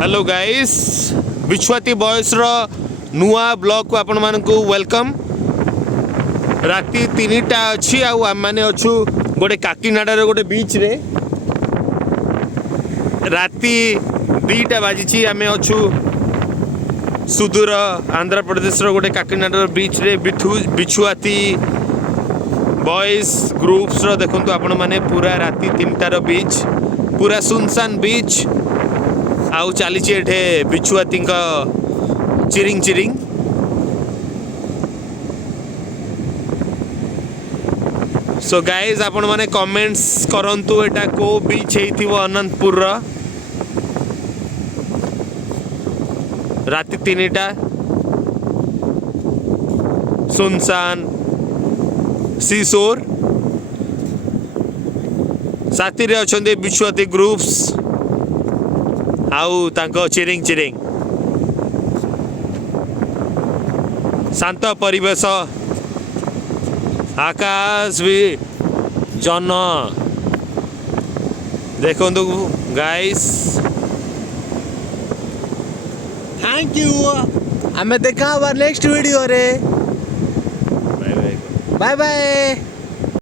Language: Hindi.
हेलो गाइस बिछुआती बॉयस रो नुआ ब्लॉग को आपण मानकु वेलकम। राति 3टा अच्छी आम मैंने अच्छु गोटे काकीनाडार गोटे बीच रे। राति 2टा बाजी आम अच्छु सुदूर आंध्र प्रदेश रो गोटे काकीनाडार बीच रे बिछुआती बॉयज ग्रुप्स रो देखंतु आपण माने पूरा राति 3टार बीच पूरा सुनसान बीच आउ चली एठे बिछुआती चिरिंग चिरिंग। सो गाइज आपण माने कमेंट्स करंतु एटा को बीच हेइथिबो अनंतपुर रो। राति 3टा सुनसान सीसोर साथी रे अछंदे बिछुआती ग्रुप्स आउ तांको चिरिंग चिरिंग। शांत परिवेश आकाश भी जन देखो गाइस। थैंक यू हमें देखा नेक्स्ट वीडियो रे। Bye bye bye bye.